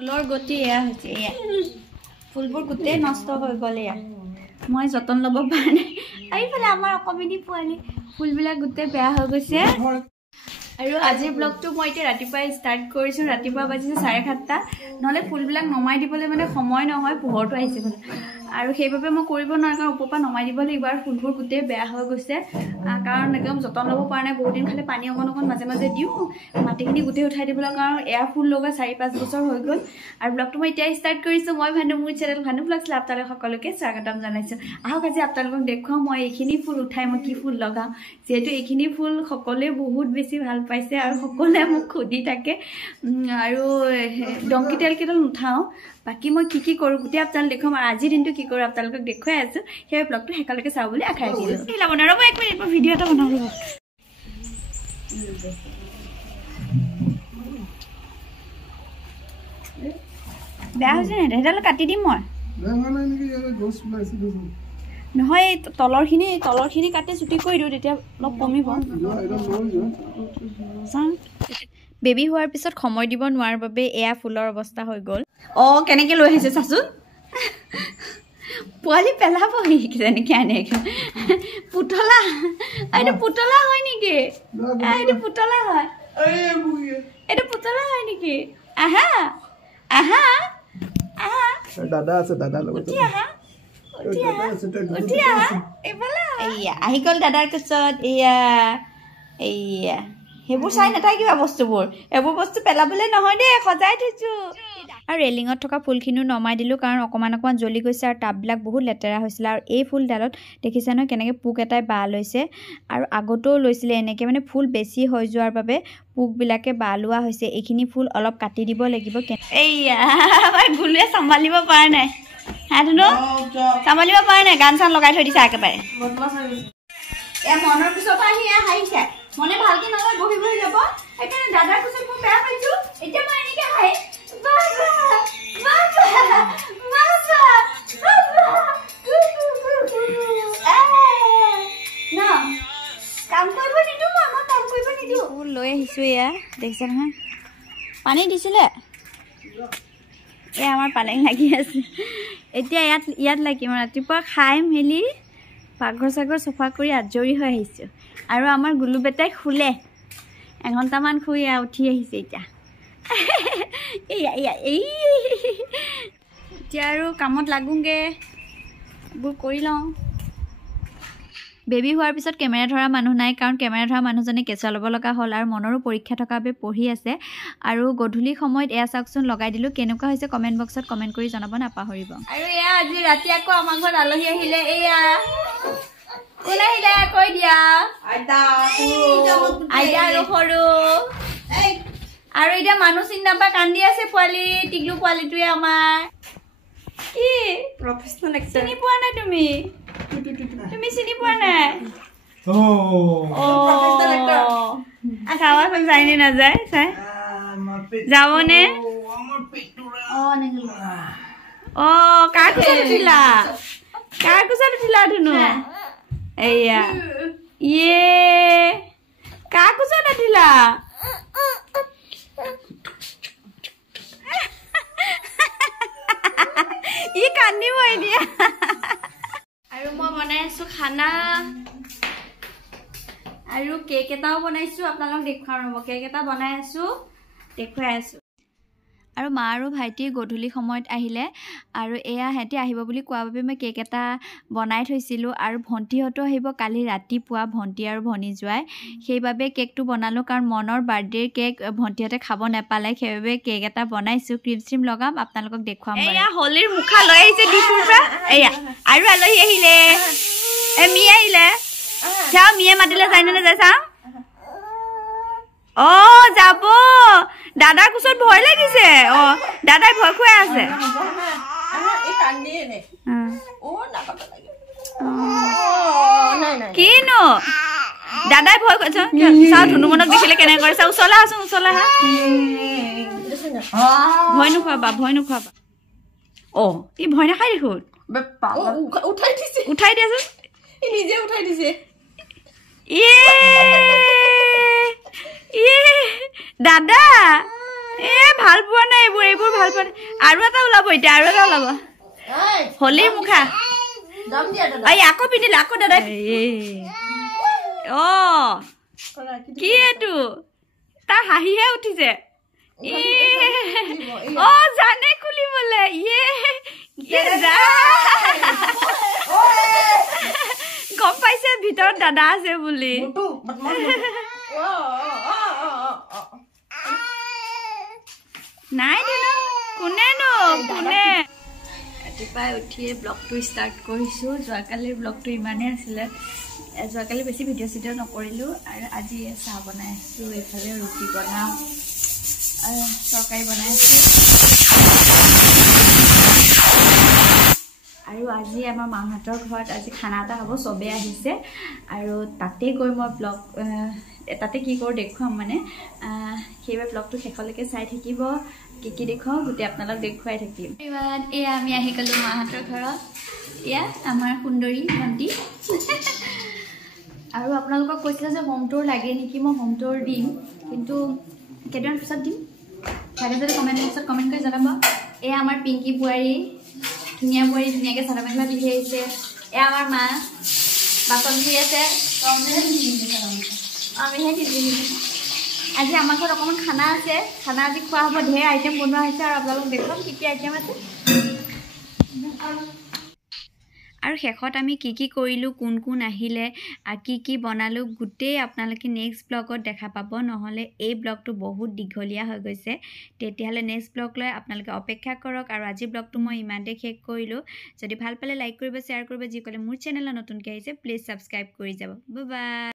ফুলৰ গতি এয়া হৈছে এয়া ফুলবোৰ গোটেই নষ্ট হৈ গ'ল এয়া মই যতন ল'ব পৰা নাই এইফালে আমাৰ অকমিনি পোৱালি ফুলবিলাক গোটেই বেয়া হৈ গৈছে আৰু আজিৰ ব্লগটো মই এতিয়া ৰাতিপুৱাই ষ্টাৰ্ট কৰিছোঁ ৰাতিপুৱা বাজিছে 7:30 নহ'লে ফুলবিলাক নমাই দিবলৈ মানে সময় নহয় পোহৰটো আহিছে মানে আৰু সেইবাবে মই কৰিব নোৱাৰোঁ কাৰণ ওপৰৰ পৰা নমাই দিব লাগিব আৰু ফুলবোৰ গোটেই বেয়া হৈ গৈছে কাৰণ একদম যতন ল'ব পৰা নাই বহুত দিন খালি পানী অকণ মাজে মাজে দিওঁ মাটিখিনি গোটেই উঠাই দিবলৈ কাৰণ এয়া ফুল লগা 4-5 বছৰ হৈ গ'ল আৰু ব্লগটো মই এতিয়া ষ্টাৰ্ট কৰিছোঁ মই ভানু মোৰ চেনেল ভানু ব্লগছ আপোনালোক সকলোকে স্বাগতম জনাইছোঁ আহক আজি আপোনালোকক দেখুৱাওঁ মই এইখিনি ফুল উঠাই মই কি ফুল লগাওঁ যিহেতু এইখিনি ফুল সকলোৱে বহুত বেছি ভাল পাইছে আৰু সকলোৱে মোক সুধি থাকে আৰু ডংকি তেল কেইডাল নুঠাওঁ বাকি মই কি কৰোঁ গোটেই আপোনালোক দেখুৱাম আৰু আজিৰ দিনটো কি কৰোঁ আপোনালোকক দেখুৱাই আছোঁ সেই ব্লগটো শেষলৈকে চাওঁ বুলি আশা ৰাখিলোঁ বনাব ৰ'ব 1 মিনিট মই ভিডিঅ' এটা বনাওঁ ৰ'ব বেয়া হৈছে নাই সেইডাল কাটি দিম মই নহয় তলৰখিনি কাটি চুটি কৰি দিওঁ তেতিয়া অলপ কমিব বেবী হোৱাৰ পিছত সময় দিব নোৱাৰাৰ বাবে এয়া ফুলৰ অৱস্থা হৈ গ'ল কেনেকৈ লৈ আহিছে চাচোন পোৱালি পেলাবহি তেনেকৈ আনে পুতলা এইটো পুতলা হয় নেকি এইটো পুতলা হয় এইটো পুতলা হয় নেকি আহা আহা আহা দাদা আছে দাদা লগত আহি গ'ল দাদাৰ কোচত এয়া সেইবোৰ চাই নাথাকিবা বস্তুবোৰ এইবোৰ বস্তু পেলাবলৈ নহয় দেই সজাই থৈছোঁ আৰু ৰেলিঙত থকা ফুলখিনিও নমাই দিলোঁ কাৰণ অকণমান জ্বলি গৈছে আৰু টাববিলাক বহুত লেতেৰা হৈছিলে আৰু এই ফুলডালত দেখিছে নহয় কেনেকৈ পোক এটাই বাঁহ লৈছে আৰু আগতেও লৈছিলে এনেকৈ মানে ফুল বেছি হৈ যোৱাৰ বাবে পোকবিলাকে বাঁহ লোৱা হৈছে এইখিনি ফুল অলপ কাটি দিব লাগিব গুলুৱে চম্ভালিব পৰা নাই চম্ভালিব পৰা নাই গান চান লগাই থৈ দিছে একেবাৰে মনৰ পিছত আহি হাঁহিছে মনে ভালকে নলয় বহি যাব সেইকাৰণে দাদাৰ পিছত মই বেয়া পাইছোঁ এতিয়া মই এনেকৈ হাঁহি কাম কৰিব নিদিওঁ মই কাম কৰিব নিদিওঁ ফুল লৈ আহিছোঁ এয়া দেখিছে নহয় পানী দিছিলে এয়া আমাৰ পালেং লাগি আছে এতিয়া ইয়াত লাগিম ৰাতিপুৱা খাই মেলি পাকঘৰ চাগৰ চফা কৰি আজৰি হৈ আহিছোঁ আৰু আমাৰ গুলু বেটাই শুলে এঘণ্টামান শুই উঠি আহিছে এতিয়া এতিয়া আৰু কামত লাগোঁগৈ এইবোৰ কৰি লওঁ বেবী হোৱাৰ পিছত কেমেৰা ধৰা মানুহ নাই কাৰণ কেমেৰা ধৰা মানুহজনে কেঁচুৱা ল'ব লগা হ'ল আৰু মনৰো পৰীক্ষা থকা বাবে পঢ়ি আছে আৰু গধূলি সময়ত এয়া চাওকচোন লগাই দিলোঁ কেনেকুৱা হৈছে কমেণ্ট বক্সত কমেণ্ট কৰি জনাব নাপাহৰিব আৰু এয়া আজি ৰাতি আকৌ আমাৰ ঘৰত আলহী আহিলে এয়া কোন আহিলে কৈ দিয়া আইতা আৰু সৰু আৰু এতিয়া মানুহ চিনি নাপায় কান্দি আছে পোৱালি টিগলু পোৱালিটোৱে আমাৰ কি প্ৰফেচনেল এক্টৰ চিনি পোৱা নাই তুমি চিনি পোৱা নাই খাৱাচোন যায় নে নাযায় চাই যাবনে কাৰ কোচত উঠিলা ধুনু এয়া কাৰ কোচত উঠিলা ই কান্দিব এতিয়া আৰু মই বনাই আছোঁ খানা আৰু কেক এটাও বনাইছোঁ আপোনালোকক দেখুৱাম ৰ'ব কেক এটা বনাই আছোঁ দেখুৱাই আছোঁ আৰু মা আৰু ভাইটি গধূলি সময়ত আহিলে আৰু এয়া সিহঁতি আহিব বুলি কোৱাৰ বাবে মই কেক এটা বনাই থৈছিলোঁ আৰু ভণ্টিহঁতো আহিব কালি ৰাতিপুৱা ভণ্টি আৰু ভনী জোৱাই সেইবাবে কেকটো বনালোঁ কাৰণ মনৰ বাৰ্থডেৰ কেক ভণ্টিহঁতে খাব নাপালে সেইবাবে কেক এটা বনাইছোঁ ক্ৰীম চ্ৰীম লগাম আপোনালোকক দেখুৱাম এয়া হোলীৰ মুখা লৈ আহিছে ডিপুৰ পৰা এয়া আৰু আলহী আহিলে মিয়ে আহিলে চাওঁ মিয়ে মাতিলে যায় নে নাযায় চাওঁ যাব দাদাৰ কোচত ভয় লাগিছে দাদাই ভয় খুৱাই আছে কিনো দাদাই ভয় খুৱাইছে চাওঁ ধুনুমনক দেখিলে কেনেকৈ কৰিছে ওচৰলৈ আহচোন ওচৰলৈ আহা ভয় নোখোৱাবা ই ভয় নাখাই দেখোন উঠাই দিয়াচোন নিজে উঠাই দিছে দাদা এ ভাল পোৱা নাই এইবোৰ ভাল পোৱা নাই আৰু এটা ওলাব এতিয়া আৰু এটা ওলাব হলি মুখা এই আকৌ পিন্ধিলে আকৌ দাদা অ কি এইটো তাৰ হাঁহিহে উঠিছে অ জানে খুলিবলে গম পাইছে ভিতৰত দাদা আছে বুলি নাই দিলো কোনেনো কোনে ৰাতিপুৱাই উঠিয়ে ব্লগটো ষ্টাৰ্ট কৰিছোঁ যোৱাকালিৰ ব্লগটো ইমানেই আছিলে যোৱাকালি বেছি ভিডিঅ' চিডিঅ' নকৰিলোঁ আৰু আজি চাহ বনাই আছোঁ এইফালে ৰুটি বনাওঁ তৰকাৰী বনাই আছোঁ আৰু আজি আমাৰ মাহঁতৰ ঘৰত আজি খানা এটা হ'ব চবেই আহিছে আৰু তাতে গৈ মই ব্লগ তাতে কি কৰোঁ দেখুৱাম মানে সেইবাবে ব্লগটো শেষলৈকে চাই থাকিব কি দেখুৱাওঁ গোটেই আপোনালোক দেখুৱাই থাকিম এয়া আমি আহি গ'লোঁ মাহঁতৰ ঘৰত এয়া আমাৰ সুন্দৰী ভণ্টি আৰু আপোনালোকক কৈছিলে যে হোম টুৰ লাগে নেকি মই হোম টুৰ দিম কিন্তু কেইদিনমান পিছত দিম লাগে যদি কমেণ্ট বক্সত কমেণ্ট কৰি জনাব এয়া আমাৰ পিংকি বোৱাৰী ধুনীয়া বোৱাৰী ধুনীয়াকৈ চাদৰ মেখেলা পিন্ধি আহিছে এয়া আমাৰ মা বাচন ধুই আছে আমিহে কিনি আজি আমাৰ ঘৰত অকণমান খানা আছে খানা আজি খোৱা হ'ব ঢেৰ আইটেম বনোৱা হৈছে আৰু আপোনালোক দেখুৱাম কি কি আইটেম আছে আৰু শেষত আমি কি কৰিলোঁ কোন আহিলে আৰু কি বনালোঁ গোটেই আপোনালোকে নেক্সট ব্লগত দেখা পাব নহ'লে এই ব্লগটো বহুত দীঘলীয়া হৈ গৈছে তেতিয়াহ'লে নেক্সট ব্লগ লৈ আপোনালোকে অপেক্ষা কৰক আৰু আজি ব্লগটো মই ইমানতে শেষ কৰিলোঁ যদি ভাল পালে লাইক কৰিব শ্বেয়াৰ কৰিব যিসকলে মোৰ চেনেলত নতুনকৈ আহিছে প্লিজ ছাবস্ক্ৰাইব কৰি যাব বাই বাই